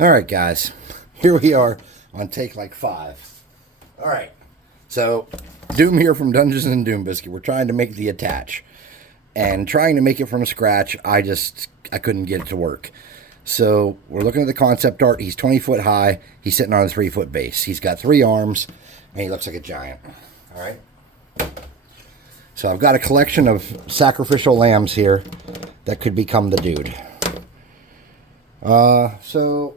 All right, guys. Here we are on take like 5. All right. So, Doom here from Dungeons and Doom Biscuit. We're trying to make the Athach. And trying to make it from scratch, I couldn't get it to work. So, we're looking at the concept art. He's 20 foot high. He's sitting on a 3-foot base. He's got 3 arms, and he looks like a giant. All right. So, I've got a collection of sacrificial lambs here that could become the dude. So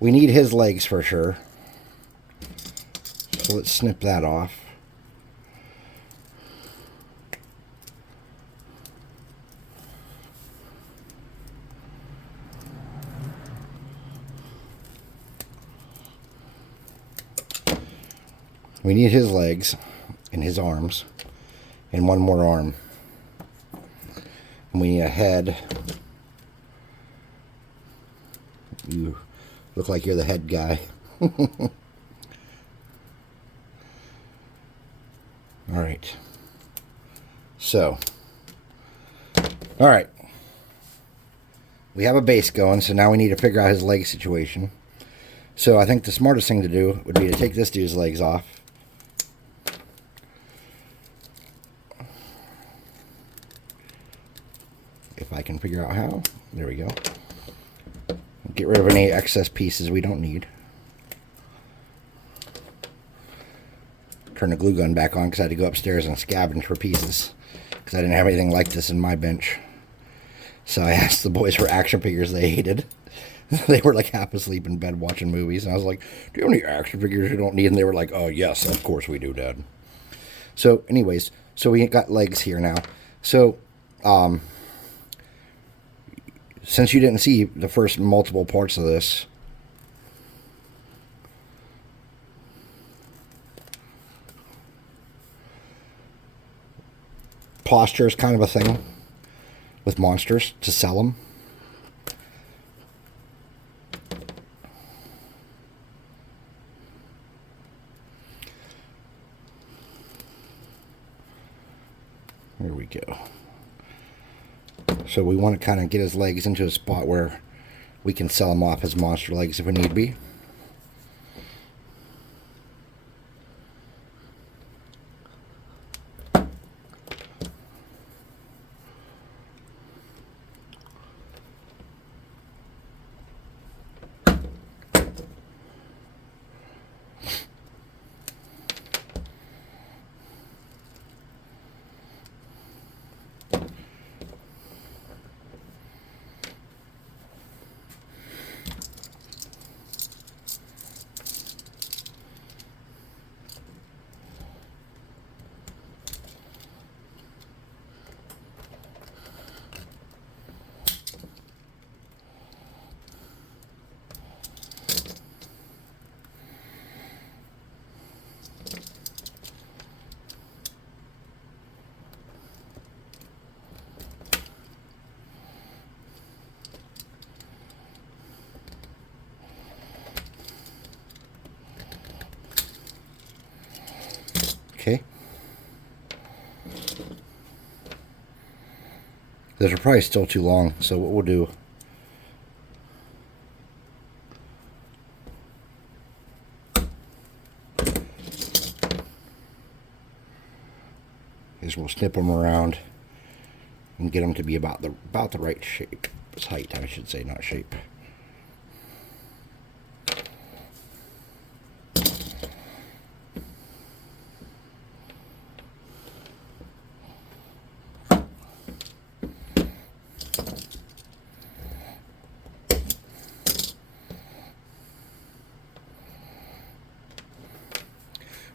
we need his legs for sure. So let's snip that off. We need his legs and his arms and one more arm. And we need a head. You look like you're the head guy. Alright. So. Alright. We have a base going, so now we need to figure out his leg situation. So I think the smartest thing to do would be to take this dude's legs off. If I can figure out how. There we go. Get rid of any excess pieces we don't need. Turn the glue gun back on because I had to go upstairs and scavenge for pieces because I didn't have anything like this in my bench. So I asked the boys for action figures they hated. They were like half asleep in bed watching movies, and I was like, do you have any action figures you don't need? And they were like, oh yes, of course we do, Dad. So anyways, so we got legs here now. So since you didn't see the first multiple parts of this, posture is kind of a thing with monsters to sell them. There we go. So we want to kind of get his legs into a spot where we can sell him off as monster legs if we need be. Okay. Those are probably still too long, so what we'll do is we'll snip them around and get them to be about the right shape. It's height, I should say, not shape.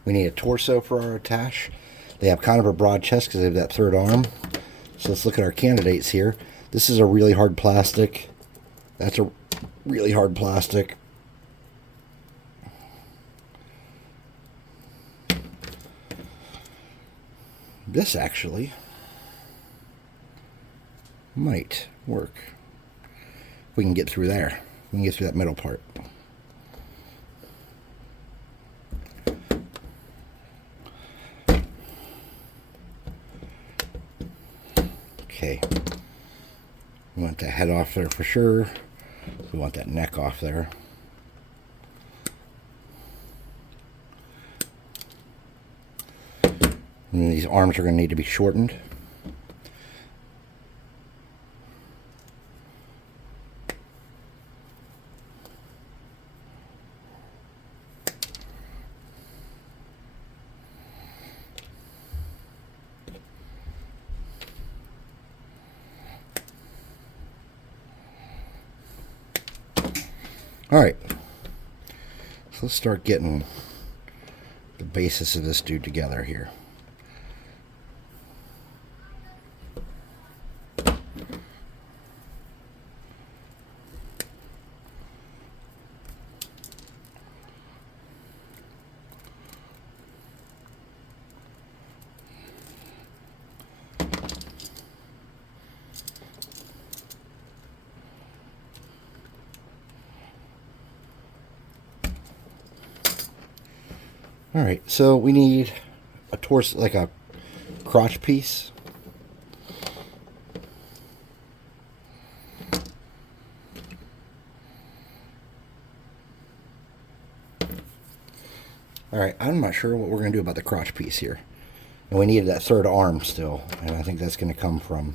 We need a torso for our Athach. They have kind of a broad chest because they have that third arm. So let's look at our candidates here. This is a really hard plastic. That's a really hard plastic. This actually might work. We can get through there. We can get through that middle part. Okay. We want the head off there for sure. We want that neck off there. And these arms are going to need to be shortened. All right, so let's start getting the basis of this dude together here. All right, so we need a torso, like a crotch piece. All right, I'm not sure what we're going to do about the crotch piece here. And we need that third arm still, and I think that's going to come from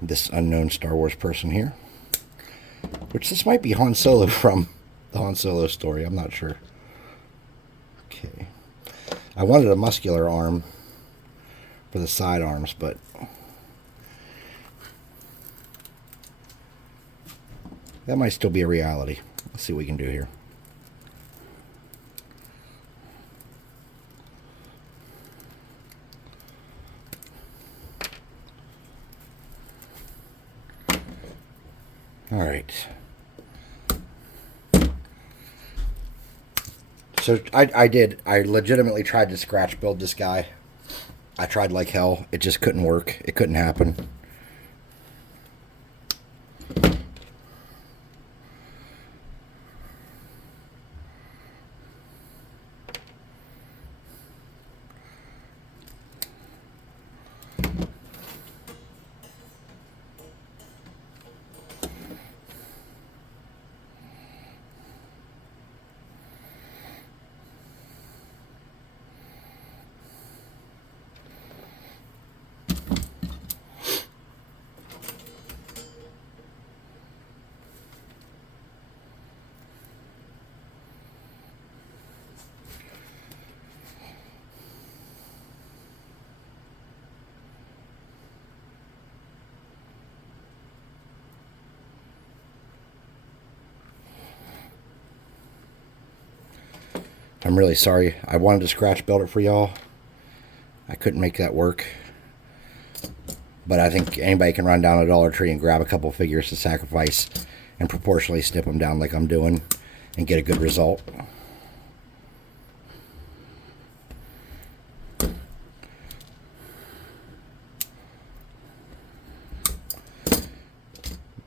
this unknown Star Wars person here. Which this might be Han Solo from the Han Solo story. I'm not sure. Okay. I wanted a muscular arm for the side arms, but that might still be a reality. Let's see what we can do here. All right. So I legitimately tried to scratch build this guy. I tried like hell. It just couldn't work. It couldn't happen. I'm really sorry. I wanted to scratch build it for y'all. I couldn't make that work. But I think anybody can run down a Dollar Tree and grab a couple figures to sacrifice and proportionally snip them down like I'm doing and get a good result.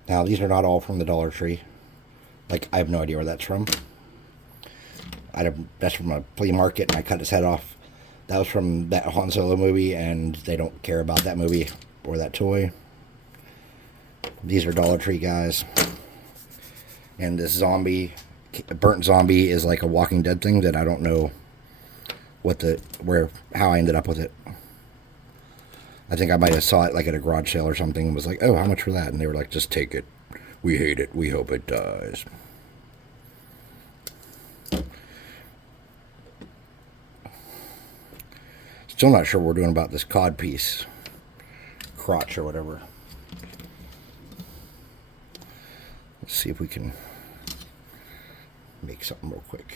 Now, these are not all from the Dollar Tree. Like, I have no idea where that's from. That's from a flea market, and I cut his head off. That was from that Han Solo movie, and they don't care about that movie or that toy. These are Dollar Tree guys. And this zombie, burnt zombie, is like a Walking Dead thing that I don't know how I ended up with it. I think I might have saw it like at a garage sale or something and was like, oh, how much for that? And they were like, just take it. We hate it. We hope it dies. Still not sure what we're doing about this cod piece. Crotch or whatever. Let's see if we can make something real quick.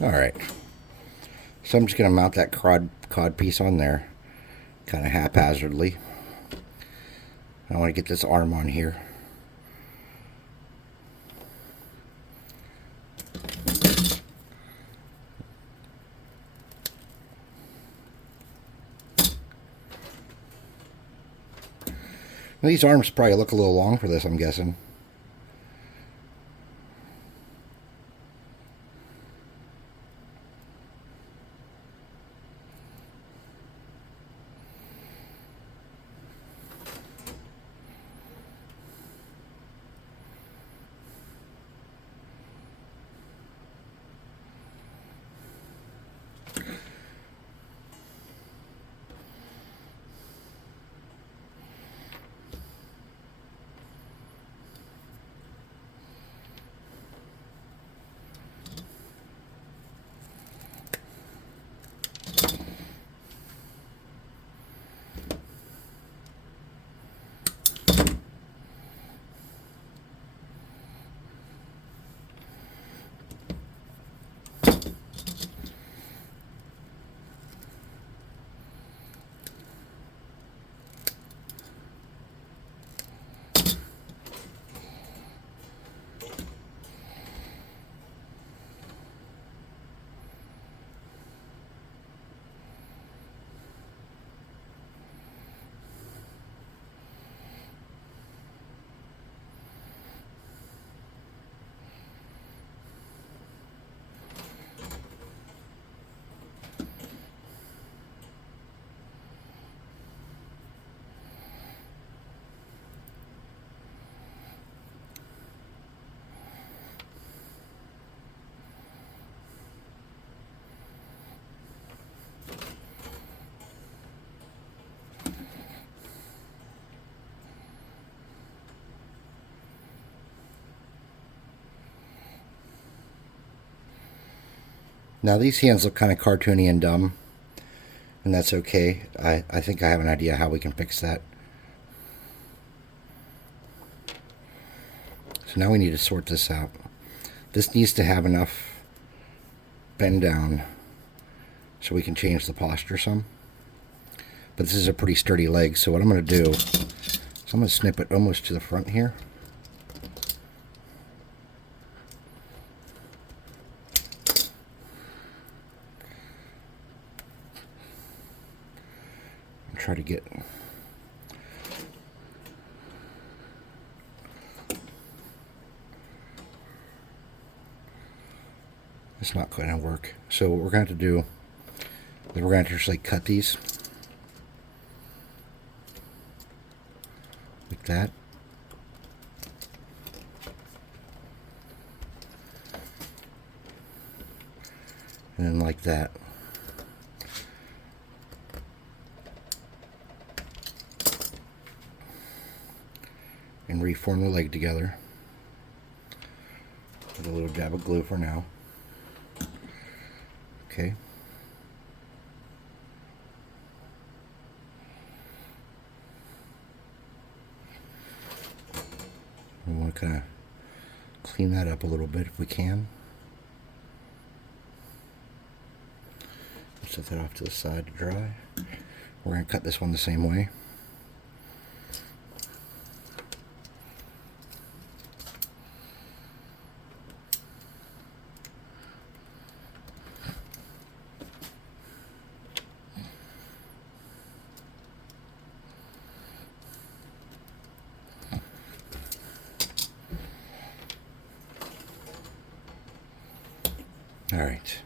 All right, so I'm just going to mount that cod piece on there. kind of haphazardly. I want to get this arm on here. These arms probably look a little long for this, I'm guessing. Now these hands look kind of cartoony and dumb, and that's okay. I think I have an idea how we can fix that. So now we need to sort this out. This needs to have enough bend down so we can change the posture some. But this is a pretty sturdy leg, so what I'm going to do is I'm going to snip it almost to the front here. Try to get it's not going to work. So what we're going to do is we're going to just like cut these like that. And then like that. And reform the leg together with a little dab of glue for now. Okay. We want to kind of clean that up a little bit if we can. Set that off to the side to dry. We're going to cut this one the same way. All right.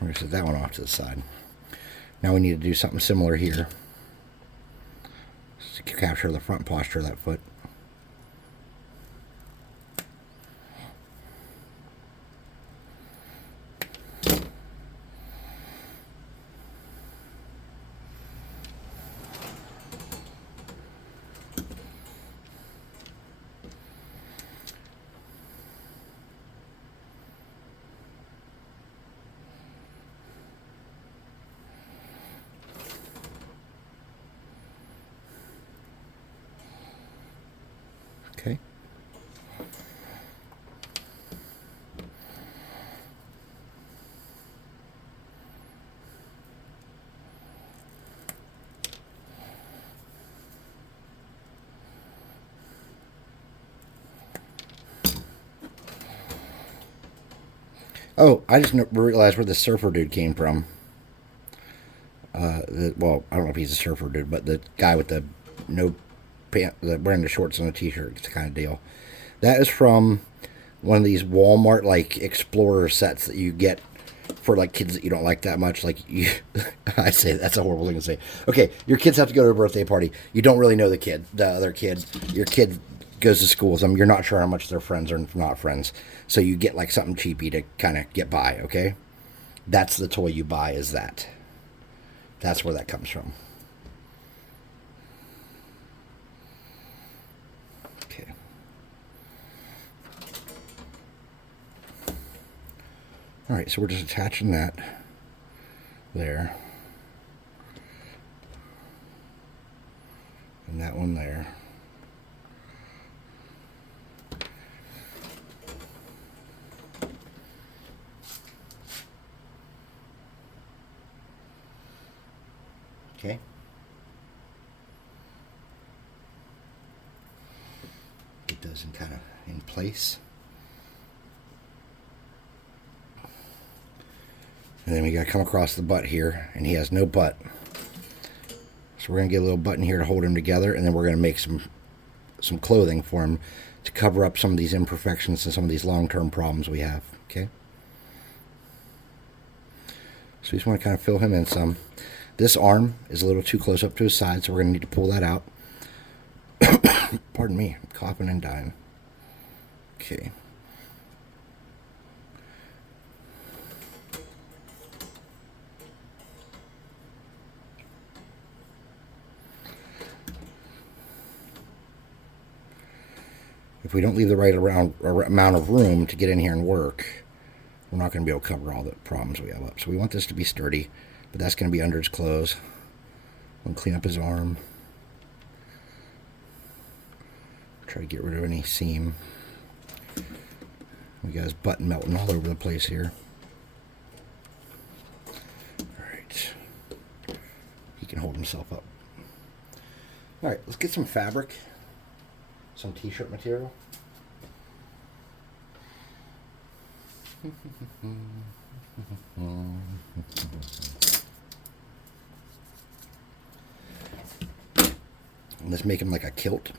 We're going to set that one off to the side. Now we need to do something similar here to capture the front posture of that foot. Okay. Oh, I just realized where the surfer dude came from. Well, I don't know if he's a surfer dude, but the guy with the no pant, wearing the shorts and a t-shirt kind of deal. That is from one of these Walmart like Explorer sets that you get for like kids that you don't like that much. Like you, I say that's a horrible thing to say. Okay, your kids have to go to a birthday party. You don't really know the other kid. Your kid goes to school with them. You're not sure how much they're friends or not friends. So you get like something cheapy to kind of get by. Okay, that's the toy you buy. Is that? That's where that comes from. Okay. All right, so we're just attaching that there. And that one there. Okay. Get those in place. And then we got to come across the butt here, and he has no butt. So we're going to get a little button here to hold him together, and then we're going to make some clothing for him to cover up some of these imperfections and some of these long-term problems we have. Okay. So we just want to kind of fill him in some. This arm is a little too close up to his side, so we're going to need to pull that out. Pardon me, I'm coughing and dying. Okay. If we don't leave the right amount of room to get in here and work, we're not going to be able to cover all the problems we have up. So we want this to be sturdy, but that's going to be under his clothes. We'll clean up his arm. Try to get rid of any seam. We got his button melting all over the place here. Alright. He can hold himself up. Alright, let's get some fabric. Some t-shirt material. Let's make him like a kilt.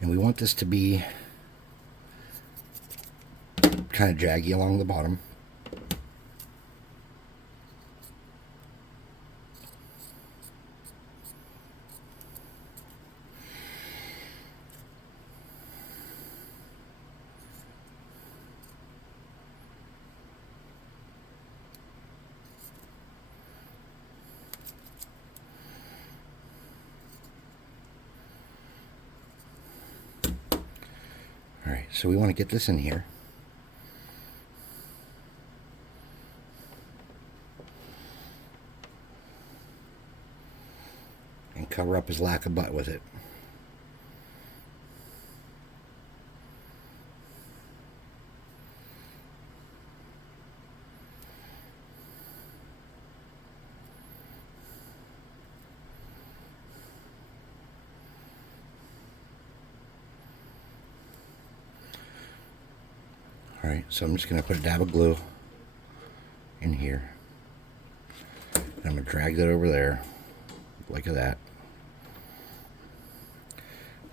And we want this to be kind of jaggy along the bottom. Alright, so we want to get this in here. And cover up his lack of butt with it. Alright, so I'm just going to put a dab of glue in here. And I'm going to drag that over there, like that.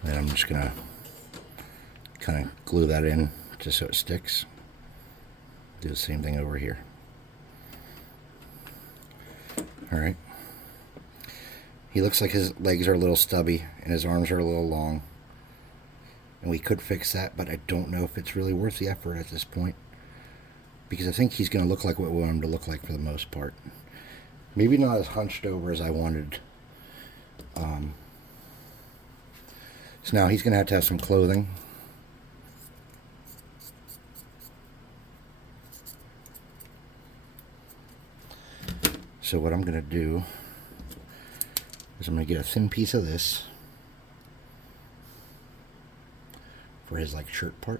And then I'm just going to kind of glue that in just so it sticks. Do the same thing over here. Alright. He looks like his legs are a little stubby and his arms are a little long. And we could fix that, but I don't know if it's really worth the effort at this point. Because I think he's going to look like what we want him to look like for the most part. Maybe not as hunched over as I wanted. So now he's going to have some clothing. So what I'm going to do is I'm going to get a thin piece of this. for his like shirt part.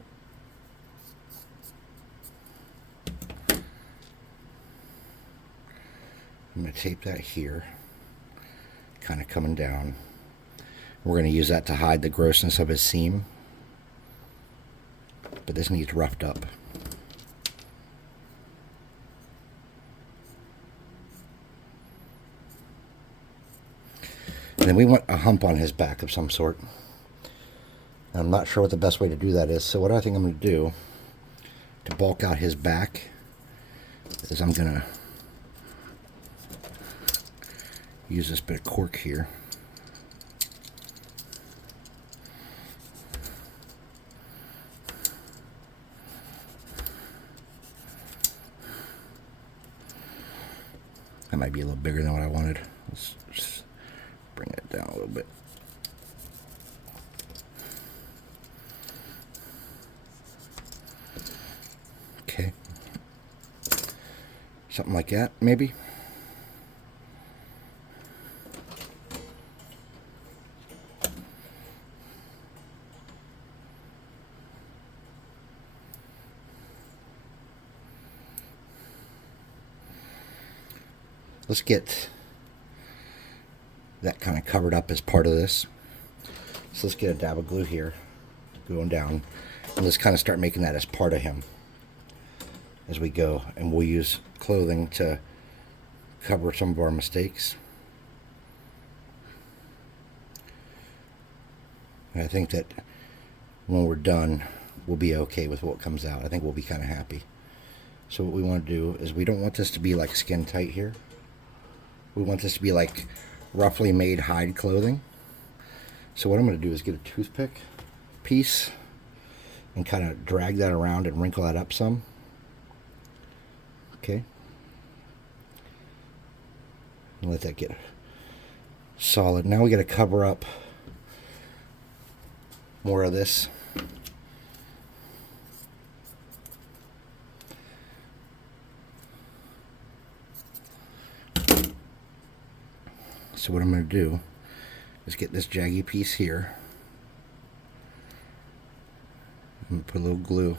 I'm going to tape that here, kind of coming down. We're going to use that to hide the grossness of his seam, but this needs roughed up. And then we want a hump on his back of some sort. I'm not sure what the best way to do that is, so what I think I'm going to do to bulk out his back is I'm going to use this bit of cork here. That might be a little bigger than what I wanted. Let's just bring it down a little bit. Okay. Something like that, maybe. Let's get that kind of covered up as part of this. So let's get a dab of glue here, going down, and let's kind of start making that as part of him as we go. And we'll use clothing to cover some of our mistakes. And I think that when we're done, we'll be okay with what comes out. I think we'll be kind of happy. So what we want to do is we don't want this to be like skin tight here. We want this to be like roughly made hide clothing. So what I'm going to do is get a toothpick piece and kind of drag that around and wrinkle that up some. Okay. And let that get solid. Now we got to cover up more of this. So what I'm going to do is get this jaggy piece here. I'm going to put a little glue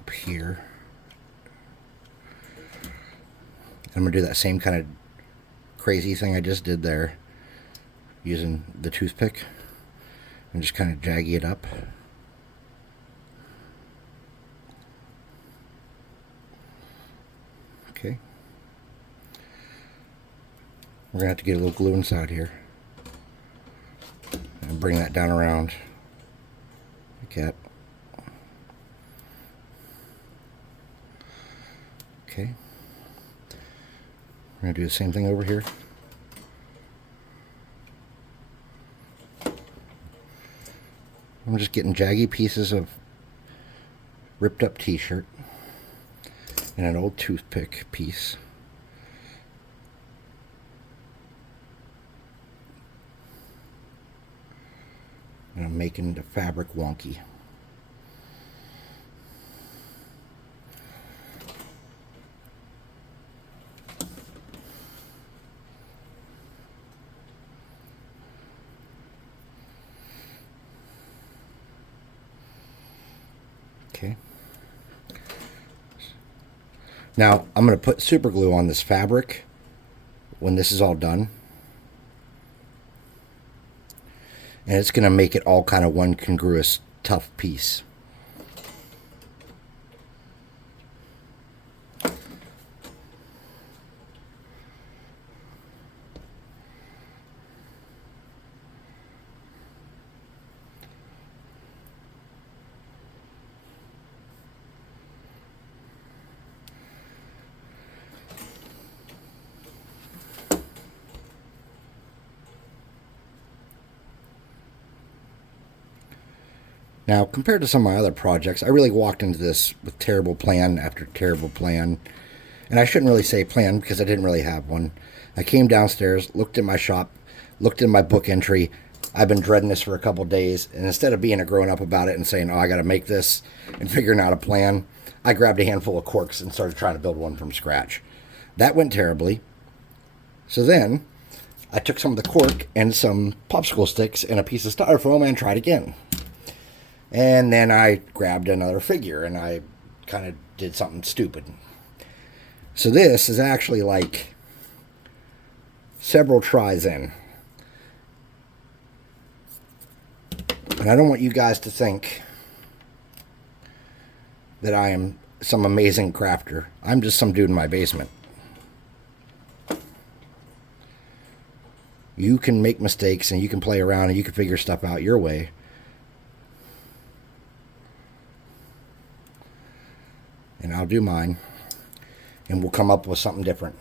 up here. I'm going to do that same kind of crazy thing I just did there, using the toothpick, and just kind of jaggy it up. Okay. We're going to have to get a little glue inside here and bring that down around like that. Okay. We're going to do the same thing over here. I'm just getting jaggy pieces of ripped up t-shirt and an old toothpick piece. And I'm making the fabric wonky. Okay. Now I'm going to put super glue on this fabric when this is all done. And it's going to make it all kind of one congruous, tough piece. Now, compared to some of my other projects, I really walked into this with terrible plan after terrible plan. And I shouldn't really say plan because I didn't really have one. I came downstairs, looked at my shop, looked at my book entry. I've been dreading this for a couple days. And instead of being a grown-up about it and saying, oh, I got to make this and figuring out a plan, I grabbed a handful of corks and started trying to build one from scratch. That went terribly. So then I took some of the cork and some popsicle sticks and a piece of styrofoam and tried again. And then I grabbed another figure and I kind of did something stupid. So this is actually like several tries in. And I don't want you guys to think that I am some amazing crafter. I'm just some dude in my basement. You can make mistakes and you can play around and you can figure stuff out your way. And I'll do mine. And we'll come up with something different.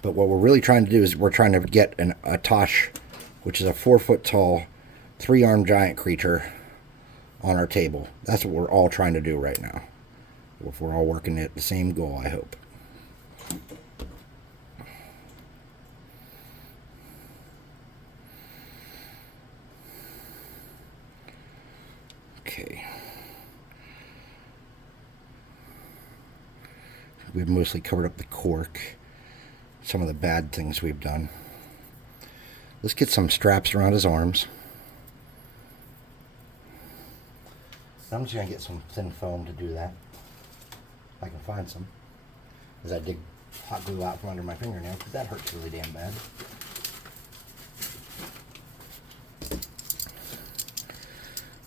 But what we're really trying to do is we're trying to get an Athach, which is a 4-foot tall, 3-armed giant creature on our table. That's what we're all trying to do right now. If we're all working at the same goal, I hope. Okay. We've mostly covered up the cork, some of the bad things we've done. Let's get some straps around his arms. I'm just going to get some thin foam to do that. If I can find some. As I dig hot glue out from under my fingernail, because that hurts really damn bad.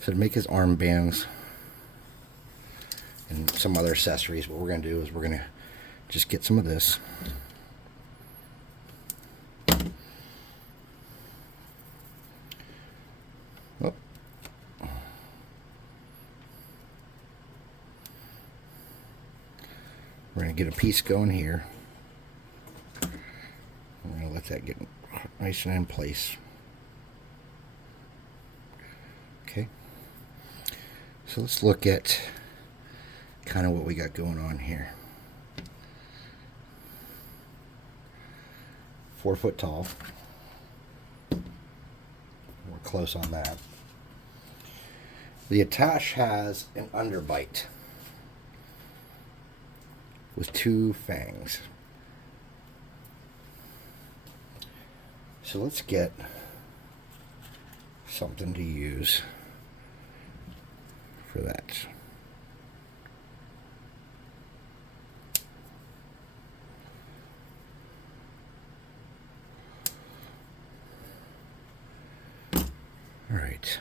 So to make his arm bands and some other accessories, what we're going to do is we're going to just get some of this. Oh. We're going to get a piece going here. We're going to let that get nice and in place. Okay. So let's look at kind of what we got going on here. 4 foot tall. We're close on that. The Athach has an underbite with 2 fangs. So let's get something to use for that. All right.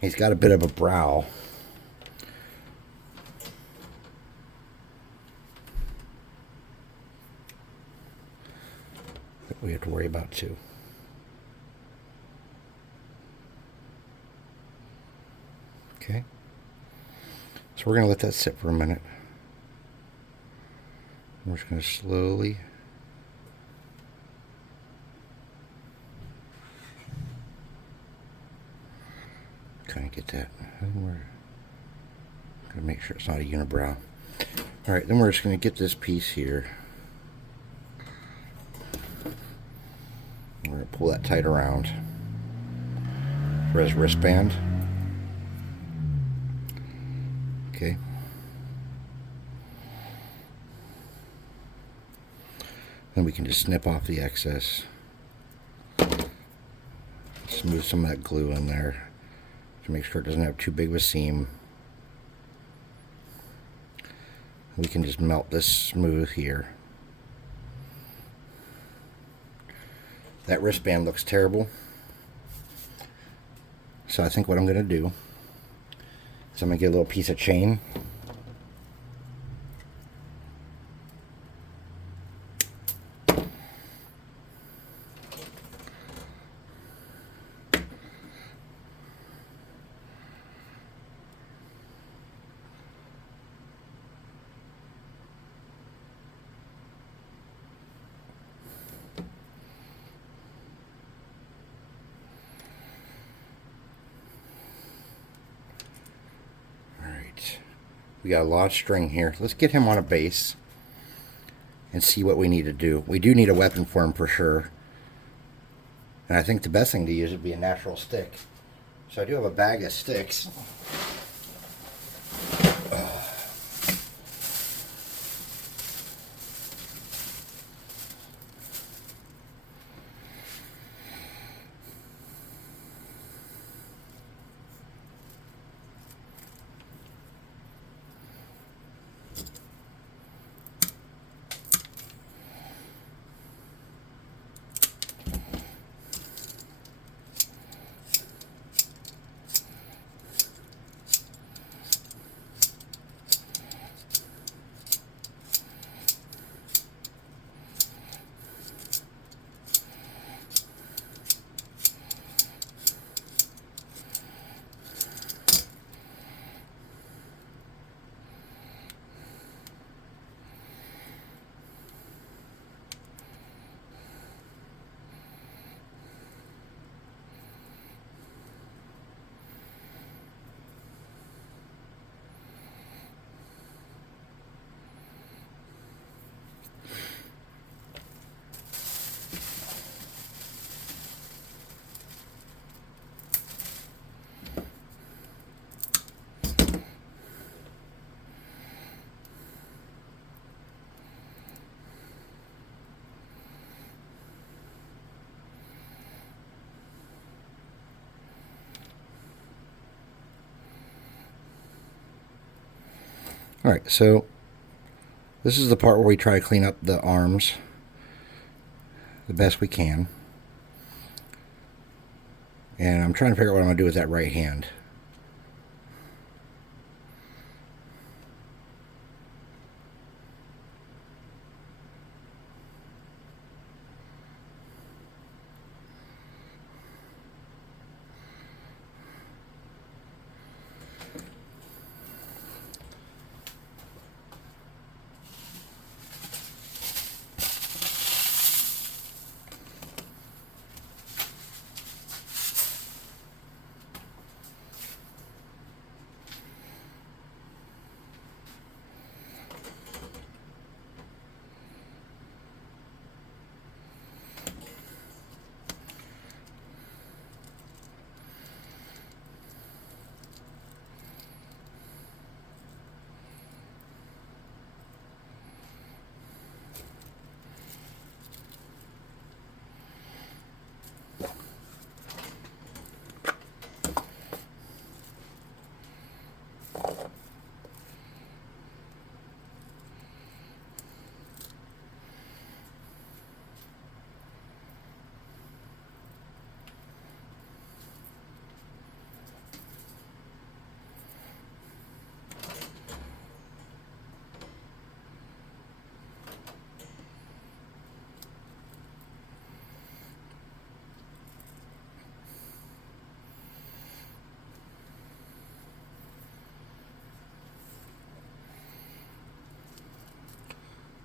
He's got a bit of a brow. That we have to worry about too. Okay. So we're going to let that sit for a minute. We're just going to slowly kind of get that. I think we're going to make sure it's not a unibrow. All right, then we're just going to get this piece here. We're going to pull that tight around for his wristband. Okay. Then we can just snip off the excess. Smooth some of that glue in there to make sure it doesn't have too big of a seam. We can just melt this smooth here. That wristband looks terrible. So I think what I'm going to do is I'm going to get a little piece of chain. We got a lot of string here. Let's get him on a base and see what we need to do. We do need a weapon for him for sure. And I think the best thing to use would be a natural stick. So I do have a bag of sticks. Alright, so this is the part where we try to clean up the arms the best we can. And I'm trying to figure out what I'm going to do with that right hand.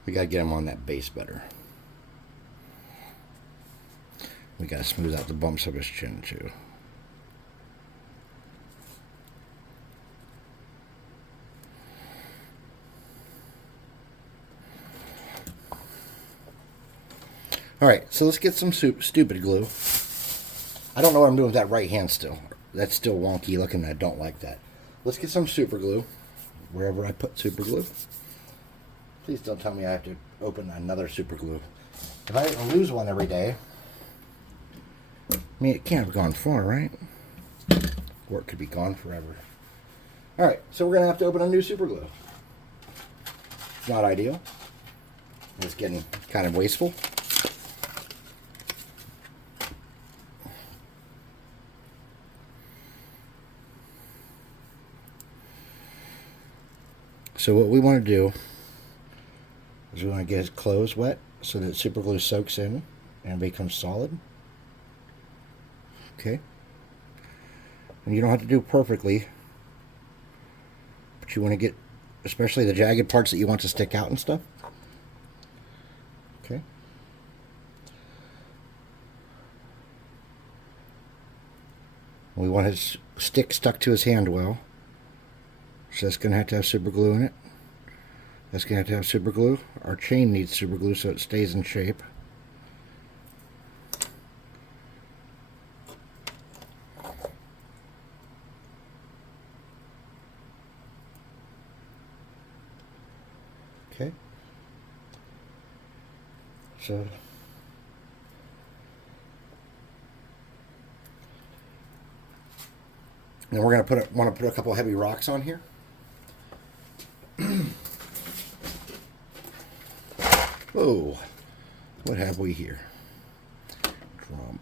We got to get him on that base better. We got to smooth out the bumps of his chin too. Alright, so let's get some stupid glue. I don't know what I'm doing with that right hand still. That's still wonky looking. I don't like that. Let's get some super glue. Wherever I put super glue. Please don't tell me I have to open another super glue. If I lose one every day, I mean, it can't have gone far, right? Or it could be gone forever. Alright, so we're going to have to open a new super glue. Not ideal. It's getting kind of wasteful. So what we want to do is we want to get his clothes wet so that super glue soaks in and becomes solid. Okay. And you don't have to do it perfectly, but you want to get especially the jagged parts that you want to stick out and stuff. Okay. We want his stick stuck to his hand well. So that's going to have super glue in it. That's going to have super glue. Our chain needs super glue so it stays in shape. Okay. So then we're going to want to put a couple heavy rocks on here. Whoa, what have we here? Drama.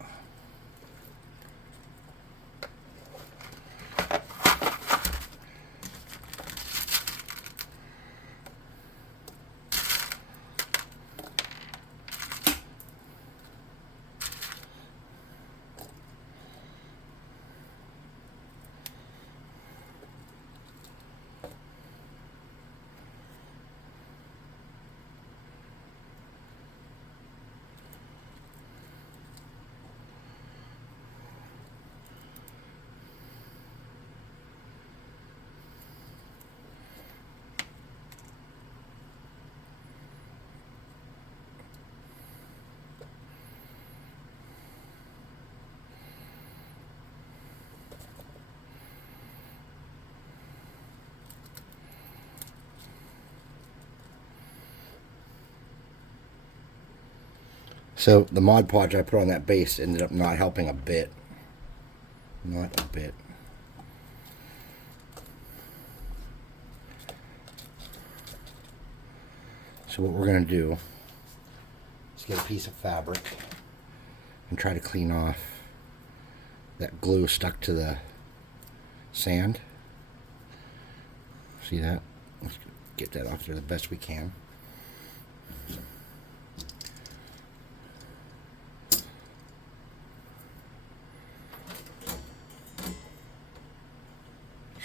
So the Mod Podge I put on that base ended up not helping a bit. Not a bit. So what we're going to do is get a piece of fabric and try to clean off that glue stuck to the sand. See that? Let's get that off there the best we can.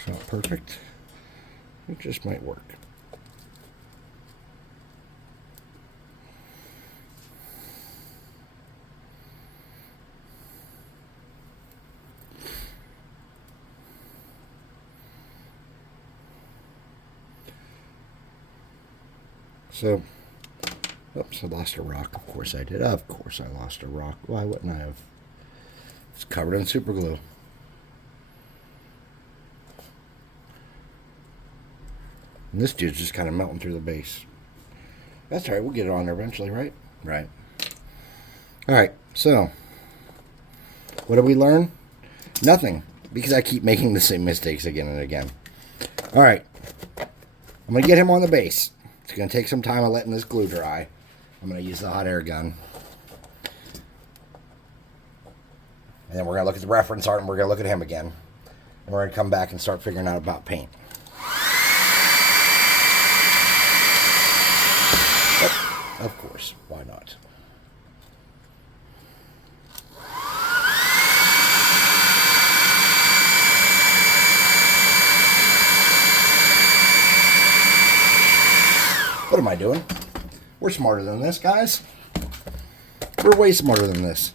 It's not perfect. It just might work. So, oops, I lost a rock. Of course I did. Of course I lost a rock. Why wouldn't I have? It's covered in super glue. And this dude's just kind of melting through the base. That's all right. We'll get it on there eventually, right? Right. All right. So, what did we learn? Nothing, because I keep making the same mistakes again and again. All right. I'm going to get him on the base. It's going to take some time of letting this glue dry. I'm going to use the hot air gun. And then we're going to look at the reference art and we're going to look at him again. And we're going to come back and start figuring out about paint. But, of course, why not? What am I doing? We're smarter than this, guys. We're way smarter than this.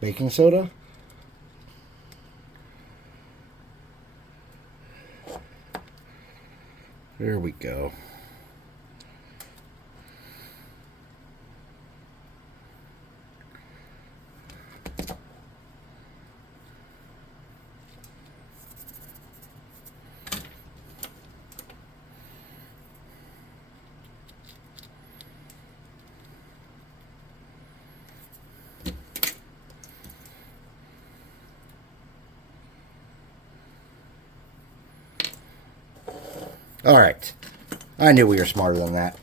Baking soda. There we go. All right. I knew we were smarter than that.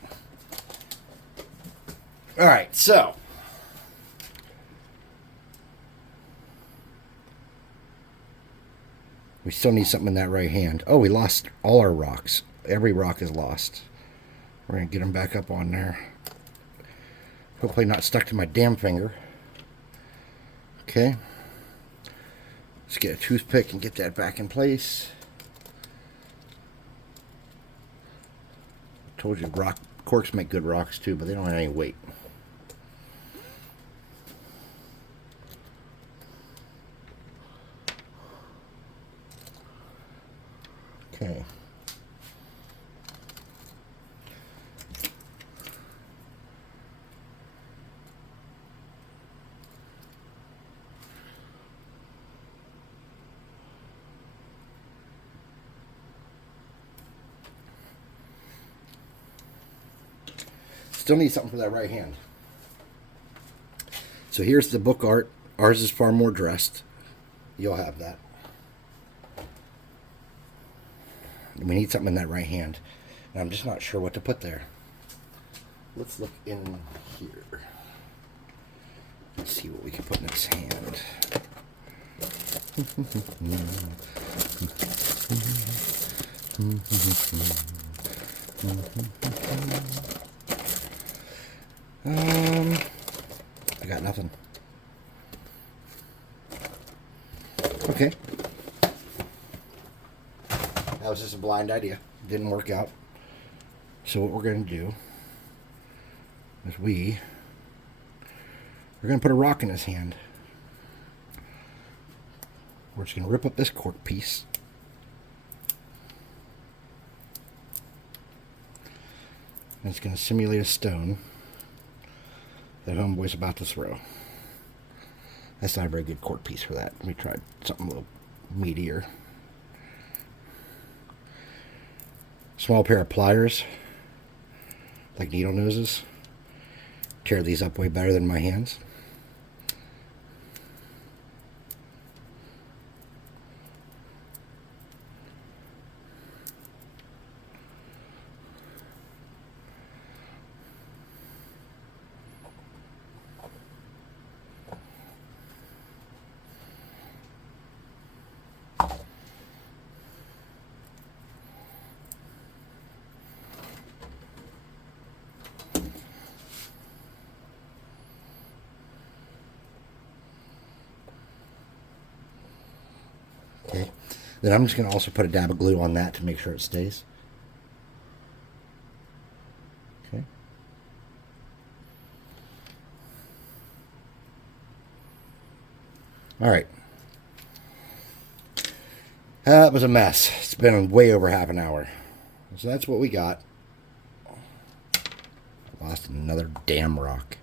All right, so. We still need something in that right hand. Oh, we lost all our rocks. Every rock is lost. We're going to get them back up on there. Hopefully not stuck to my damn finger. Okay. Let's get a toothpick and get that back in place. Told you rock corks make good rocks too, but they don't have any weight. Still need something for that right hand. So here's the book art. Ours is far more dressed. You'll have that. We need something in that right hand. And I'm just not sure what to put there. Let's look in here. Let's see what we can put in his hand. I got nothing. Okay. That was just a blind idea. Didn't work out. So what we're going to do is we're going to put a rock in his hand. We're just going to rip up this cork piece. And it's going to simulate a stone that homeboy's about to throw. That's not a very good cork piece for that. We tried something a little meatier. Small pair of pliers, like needle noses. Tear these up way better than my hands. Okay. Then I'm just going to also put a dab of glue on that to make sure it stays. Okay. All right. That was a mess. It's been way over half an hour. So that's what we got. Lost another damn rock.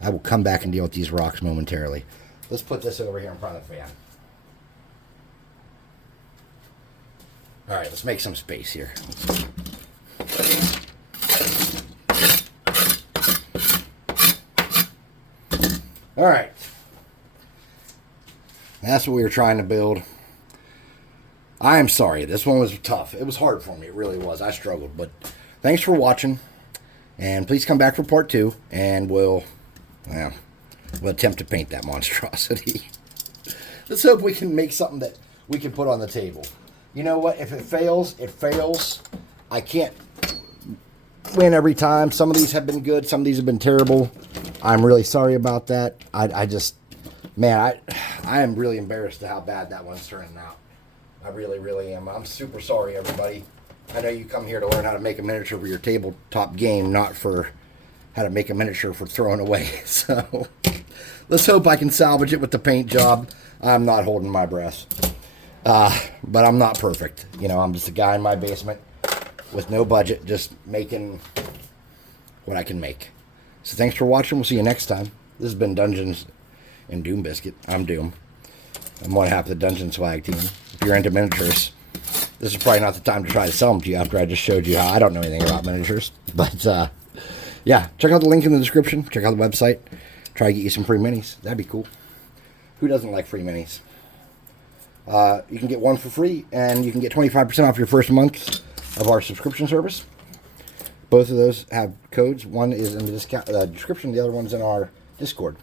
I will come back and deal with these rocks momentarily. Let's put this over here in front of the fan. All right, let's make some space here. All right. That's what we were trying to build. I am sorry. This one was tough. It was hard for me. It really was. I struggled. But thanks for watching. And please come back for part 2. And we'll attempt to paint that monstrosity. Let's hope we can make something that we can put on the table. You know what? If it fails, it fails. I can't win every time. Some of these have been good. Some of these have been terrible. I'm really sorry about that. I am really embarrassed at how bad that one's turning out. I really, really am. I'm super sorry, everybody. I know you come here to learn how to make a miniature for your tabletop game, not for how to make a miniature for throwing away. So let's hope I can salvage it with the paint job. I'm not holding my breath. But I'm not perfect. You know, I'm just a guy in my basement with no budget, just making what I can make. So thanks for watching. We'll see you next time. This has been Dungeons and Doom Biscuit. I'm Doom. I'm one half of the Dungeon Swag team. If you're into miniatures, this is probably not the time to try to sell them to you after I just showed you how I don't know anything about miniatures. But, yeah, check out the link in the description. Check out the website. Try to get you some free minis. That'd be cool. Who doesn't like free minis? You can get one for free, and you can get 25% off your first month of our subscription service. Both of those have codes. One is in the description. The other one's in our Discord.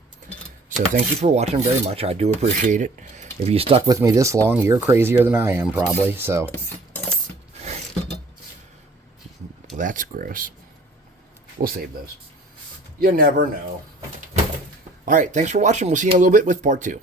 So thank you for watching very much. I do appreciate it. If you stuck with me this long, you're crazier than I am, probably. So, well, that's gross. We'll save those. You never know. All right, thanks for watching. We'll see you in a little bit with part 2.